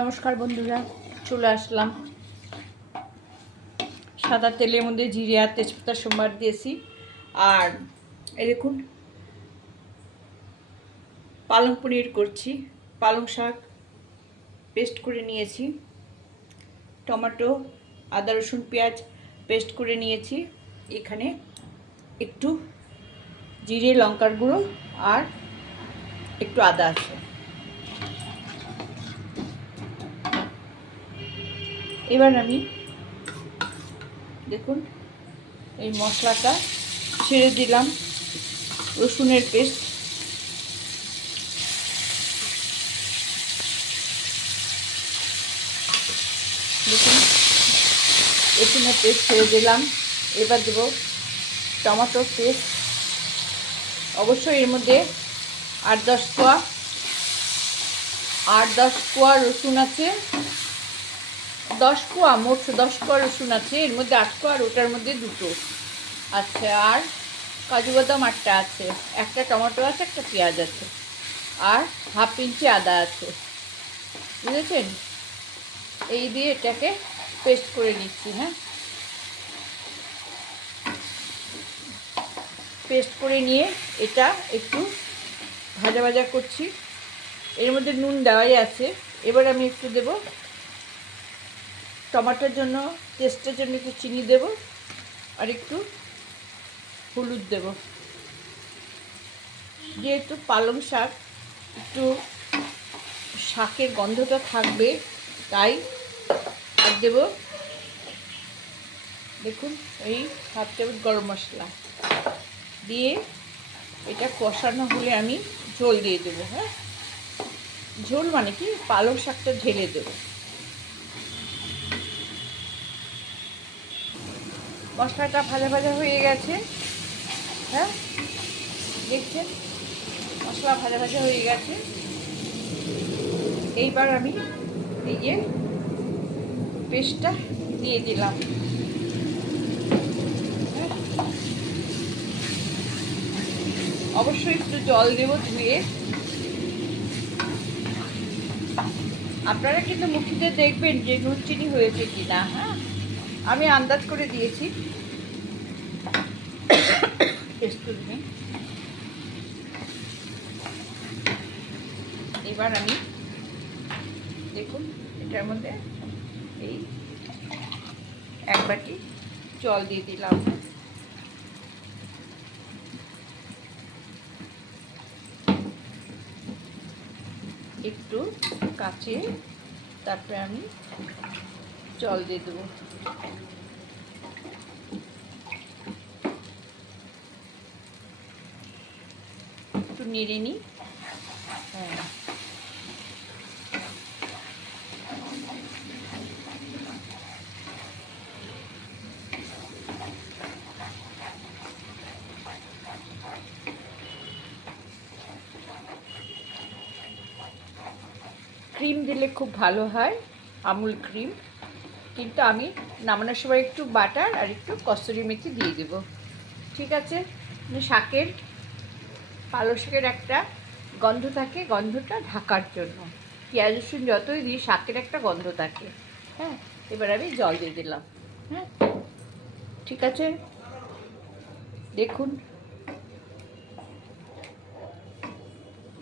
নমস্কার বন্ধুরা, চলে আসলাম। সাদা তেলের মধ্যে জিরে আর তেজপাতা সোমবার দিয়েছি। আর এই দেখুন, পালং পনির করছি। পালং শাক পেস্ট করে নিয়েছি। টমেটো, আদা, রসুন, পেঁয়াজ পেস্ট করে নিয়েছি। এখানে একটু জিরে, লঙ্কার গুঁড়ো আর একটু আদা আছে। এবার আমি দেখুন এই মশলাটা ছেড়ে দিলাম রসুনের পেস্ট। দেখুন, রসুনের পেস্ট ছেড়ে দিলাম। এবার দেবো টমেটোর পেস্ট। অবশ্যই এর মধ্যে আট দশ কোয়া, আট দশ কোয়া রসুন আছে। দশ কোয়া, মোট দশ কোয়া রসুন আছে, এর মধ্যে আট কোয়া, আর ওটার মধ্যে দুটো। আচ্ছা আর কাজু বাদাম আটটা আছে, একটা টমেটো আছে, একটা পেঁয়াজ আছে, আর হাফ ইঞ্চি আদা আছে। বুঝেছেন? এই দিয়ে এটাকে পেস্ট করে নিচ্ছি হ্যাঁ? পেস্ট করে নিয়ে এটা একটু ভাজা ভাজা করছি। এর মধ্যে নুন দেওয়াই আছে, এবার আমি একটু দেবো টমাটোর জন্য টেস্টের জন্য একটু চিনি দেব আর একটু হলুদ দেব। যেহেতু পালং শাক, একটু শাকের গন্ধটা থাকবে, তাই আর দেব দেখুন, এই হাফ চামচ গরম মশলা দিয়ে এটা কষানো হলে আমি ঝোল দিয়ে দেবো হ্যাঁ? ঝোল মানে কি? পালং শাকটা ঢেলে দেবো। মশলাটা ভাজা ভাজা হয়ে গেছে। হ্যাঁ? দেখছেন? মশলা ভাজা ভাজা হয়ে গেছে। এইবার আমি এই যে পেস্টটা দিয়ে দিলাম। হ্যাঁ? অবশ্যই একটু জল দেবো ধুয়ে। আপনারা কিন্তু মুখিতে দেখবেন যে নুন চিনি হয়েছে কি না হ্যাঁ? আমি আন্দাজ করে দিয়েছি। এবার আমি দেখুন, এটার মধ্যে এই এক বাটি জল দিয়ে দিলাম। একটু কাচে তারপরে আমি জল দিয়ে দেবো। একটু নেড়ে নিই। হ্যাঁ। ক্রিম দিলে খুব ভালো হয় আমুল ক্রিম। কিন্তু আমি নামানোর সময় একটু বাটার আর একটু কস্তুরি মেথি দিয়ে দেব। ঠিক আছে? মানে শাকের পালং শাকের একটা গন্ধ থাকে, গন্ধটা ঢাকার জন্য। পেঁয়াজ, রসুন যতই দিই, শাকের একটা গন্ধ থাকে। হ্যাঁ? এবার আমি জল দিয়ে দিলাম। হ্যাঁ? ঠিক আছে? দেখুন।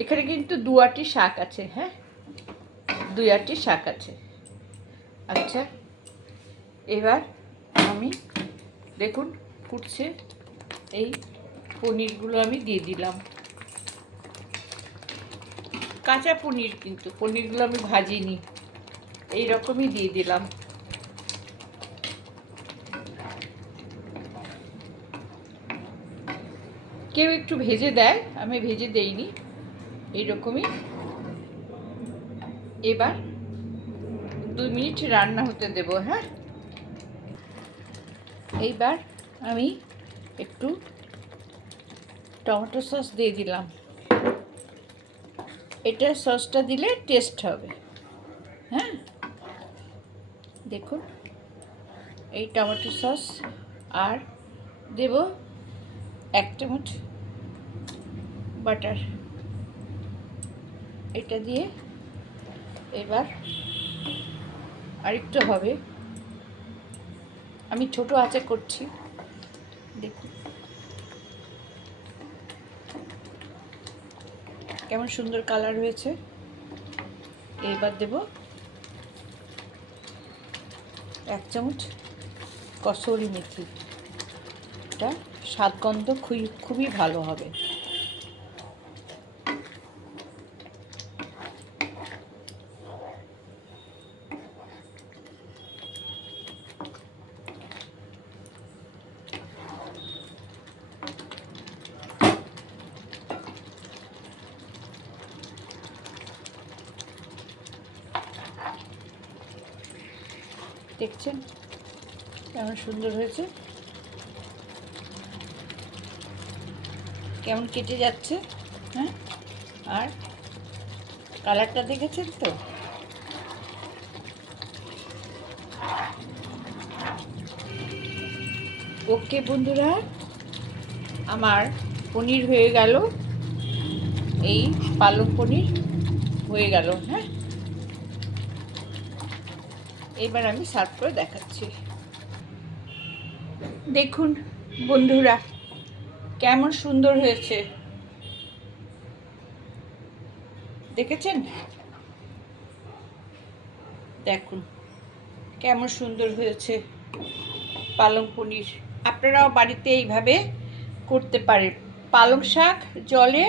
এখানে কিন্তু দু আটি শাক আছে হ্যাঁ? দুই আটি শাক আছে। আচ্ছা। এবার আমি দেখুন, ফুটছে এই পনিরগুলো আমি দিয়ে দিলাম। কাঁচা পনির কিন্তু, পনিরগুলো আমি ভাজিনি এই রকমই দিয়ে দিলাম। কেউ একটু ভেজে দেয়, আমি ভেজে দেইনি, এইরকমই। এবার দুই মিনিট রান্না হতে দেব হ্যাঁ? এইবার আমি একটু টমেটো সস দিয়ে দিলাম। এটা সসটা দিলে টেস্ট হবে। হ্যাঁ? দেখুন, এই টমেটো সস আর দেব এক চামচ বাটার। এটা দিয়ে এবার আরেকটু হবে। আমি ছোট আঁচে করছি। দেখুন। কেমন সুন্দর কালার হয়েছে। এইবার দেব এক চামচ কসুরি মেথি। এটা স্বাদগন্ধ খুবই খুবই ভালো হবে। দেখছেন? কেমন সুন্দর হয়েছে? কেমন কেটে যাচ্ছে? হ্যাঁ? আর কালারটা দেখেছেন তো? ওকে বন্ধুরা, আমার পনির হয়ে গেল। এই পালক পনির হয়ে গেল হ্যাঁ? এবার আমি সার্ভ করে দেখাচ্ছি। দেখুন, বন্ধুরা, কেমন সুন্দর হয়েছে। দেখেছেন? দেখুন, কেমন সুন্দর হয়েছে পালং পনির। আপনারাও বাড়িতে এইভাবে করতে পারেন। পালং শাক জলে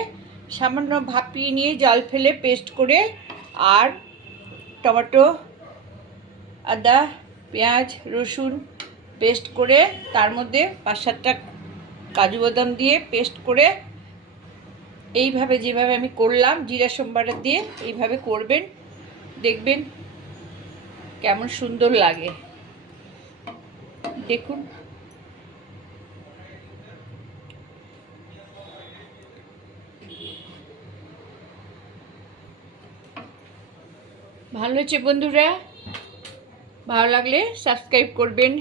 সামান্য ভাপিয়ে নিয়ে জল ফেলে পেস্ট করে আর টমেটো আদা, পেঁয়াজ, রসুন পেস্ট করে তার মধ্যে পাঁচ সাতটা কাজু বাদাম দিয়ে পেস্ট করে এইভাবে যেভাবে আমি করলাম, জিরা সোমবারটা দিয়ে এইভাবে করবেন। দেখবেন কেমন সুন্দর লাগে। দেখুন। ভালো হয়েছে বন্ধুরা? ভালো লাগলে সাবস্ক্রাইব করবেন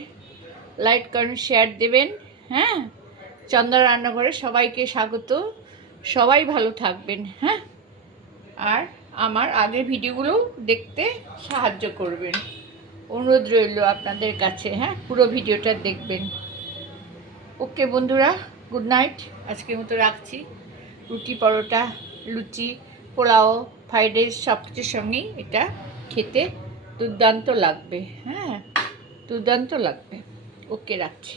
লাইক করেন শেয়ার দেবেন হ্যাঁ? চন্দ্রা রান্নাঘরে সবাইকে স্বাগত। সবাই ভালো থাকবেন হ্যাঁ? আর আমার আগের ভিডিওগুলো দেখতে সাহায্য করবেন। অনুরোধ রইল আপনাদের কাছে হ্যাঁ? পুরো ভিডিওটা দেখবেন। ওকে বন্ধুরা গুড নাইট আজকের মতো রাখছি। রুটি, পরোটা, লুচি, পোলাও, ফ্রাইড রাইস সব কিছুর সঙ্গেই এটা খেতে দুর্দান্ত লাগবে হ্যাঁ দুর্দান্ত লাগবে। ওকে রাখছি।